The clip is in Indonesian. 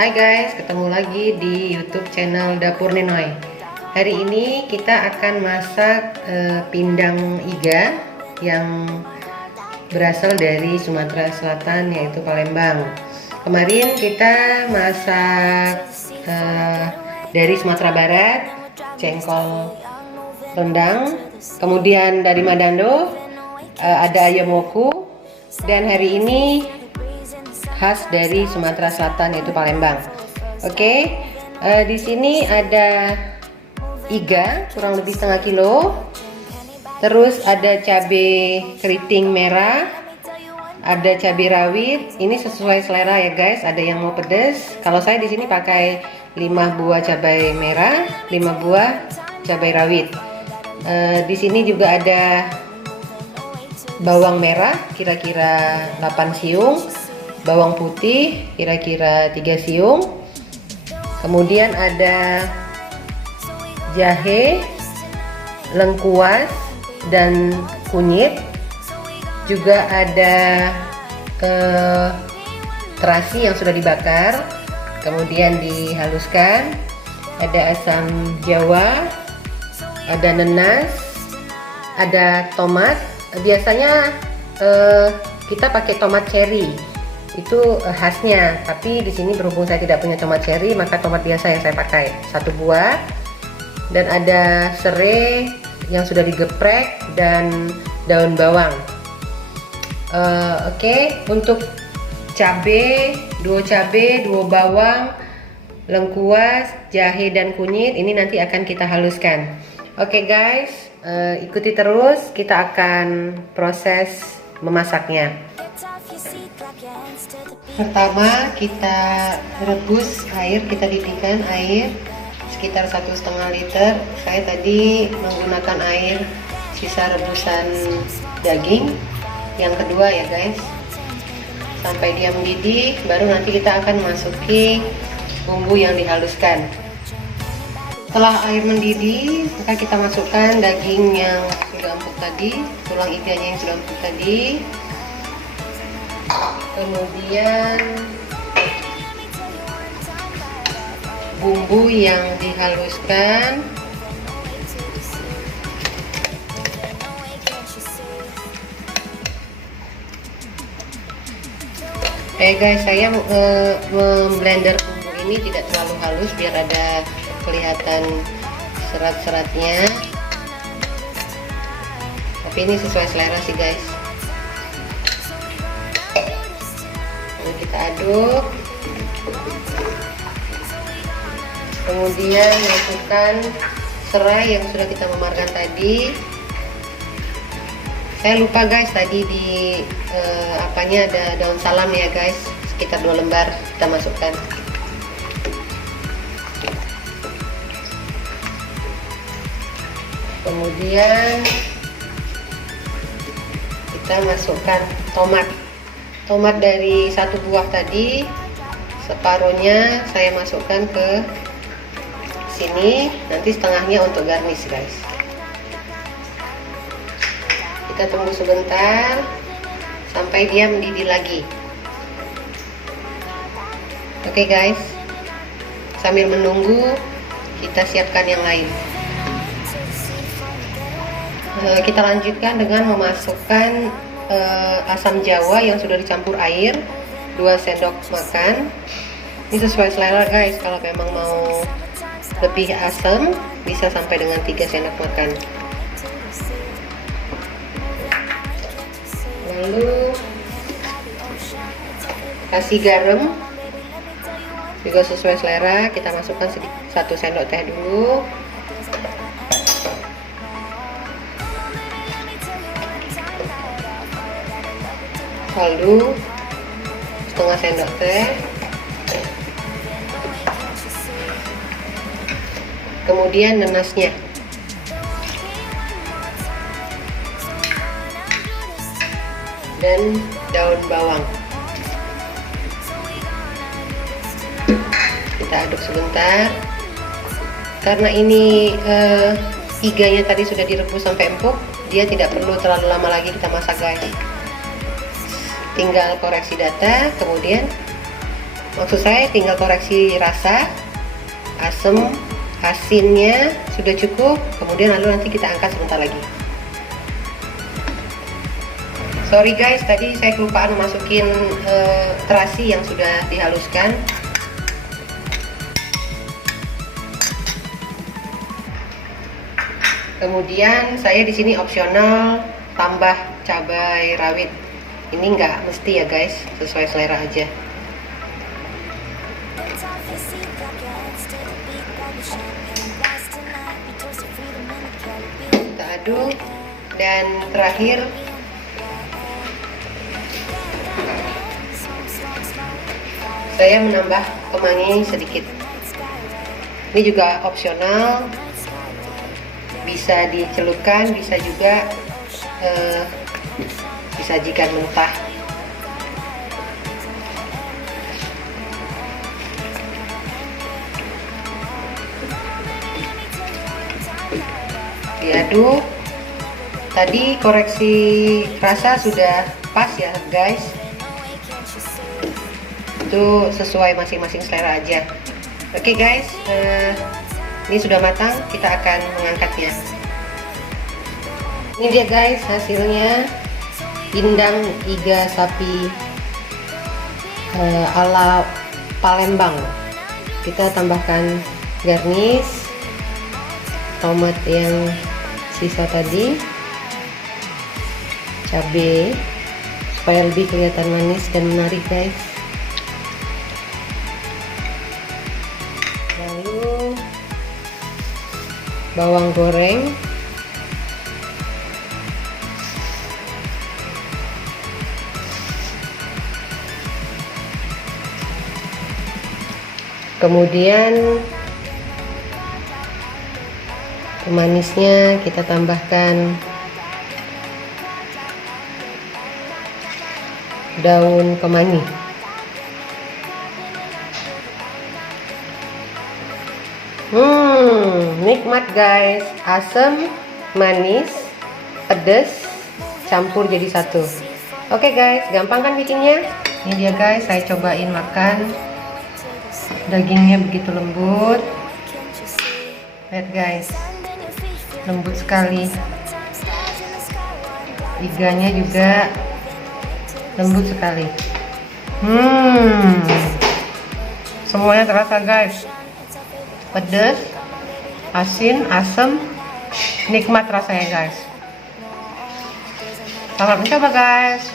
Hai guys, ketemu lagi di YouTube channel Dapur Ninoy. Hari ini kita akan masak pindang iga yang berasal dari Sumatera Selatan, yaitu Palembang. Kemarin kita masak dari Sumatera Barat, jengkol rendang. Kemudian dari Manado ada ayam woku, dan hari ini khas dari Sumatera Selatan, yaitu Palembang. Oke, di sini ada iga kurang lebih setengah kilo, terus ada cabai keriting merah, ada cabai rawit. Ini sesuai selera ya guys, ada yang mau pedas. Kalau saya di sini pakai 5 buah cabai merah, 5 buah cabai rawit. Di sini juga ada bawang merah kira-kira 8 siung, bawang putih kira-kira 3 siung, kemudian ada jahe, lengkuas, dan kunyit. Juga ada terasi yang sudah dibakar kemudian dihaluskan, ada asam jawa, ada nenas, ada tomat. Biasanya kita pakai tomat cherry, itu khasnya, tapi di sini berhubung saya tidak punya tomat cherry, maka tomat biasa yang saya pakai 1 buah. Dan ada serai yang sudah digeprek dan daun bawang. Oke, untuk cabai, 2 cabai, 2 bawang, lengkuas, jahe, dan kunyit ini nanti akan kita haluskan. Oke guys, ikuti terus, kita akan proses memasaknya. Pertama kita rebus air, kita didihkan air sekitar 1,5 liter. Saya tadi menggunakan air sisa rebusan daging yang kedua ya guys, sampai dia mendidih, baru nanti kita akan masuki bumbu yang dihaluskan. Setelah air mendidih, maka kita masukkan daging yang sudah empuk tadi, tulang iganya yang sudah empuk tadi. Kemudian bumbu yang dihaluskan, guys, saya memblender bumbu ini tidak terlalu halus biar ada kelihatan serat-seratnya, tapi ini sesuai selera sih guys. Lalu kita aduk, kemudian masukkan serai yang sudah kita memarkan tadi. Saya lupa guys, tadi di apanya ada daun salam ya guys, sekitar 2 lembar kita masukkan. Kemudian kita masukkan tomat dari 1 buah tadi, separuhnya saya masukkan ke sini, nanti setengahnya untuk garnish guys. Kita tunggu sebentar sampai dia mendidih lagi. Oke guys, sambil menunggu kita siapkan yang lain. Kita lanjutkan dengan memasukkan asam jawa yang sudah dicampur air 2 sendok makan. Ini sesuai selera guys, kalau memang mau lebih asam bisa sampai dengan 3 sendok makan. Lalu kasih garam juga sesuai selera, kita masukkan 1 sendok teh dulu. Kaldu setengah sendok teh, kemudian nenasnya, dan daun bawang. Kita aduk sebentar. Karena ini iganya tadi sudah direbus sampai empuk, dia tidak perlu terlalu lama lagi kita masak guys. Tinggal koreksi data, kemudian Maksud saya tinggal koreksi rasa, asam, asinnya sudah cukup, kemudian lalu nanti kita angkat sebentar lagi. Sorry guys, tadi saya kelupaan masukin terasi yang sudah dihaluskan. Kemudian saya di sini opsional tambah cabai rawit. Ini nggak mesti ya guys, sesuai selera aja. Kita aduk, dan terakhir saya menambah kemangi sedikit. Ini juga opsional, bisa dicelupkan, bisa juga disajikan mentah. Diaduk. Tadi koreksi rasa sudah pas ya guys, itu sesuai masing-masing selera aja. Oke guys, ini sudah matang, kita akan mengangkatnya. Ini dia guys hasilnya, pindang iga sapi ala Palembang. Kita tambahkan garnish tomat yang sisa tadi, cabai supaya lebih kelihatan manis dan menarik guys. Lalu bawang goreng, kemudian pemanisnya kita tambahkan daun kemangi. Nikmat guys, asam, manis, pedas campur jadi satu. Oke guys, gampang kan bikinnya? Ini dia guys, saya cobain makan. Dagingnya begitu lembut. Lihat guys, lembut sekali. Iganya juga lembut sekali. Semuanya terasa guys. Pedas, asin, asam, nikmat rasanya guys. Selamat mencoba guys.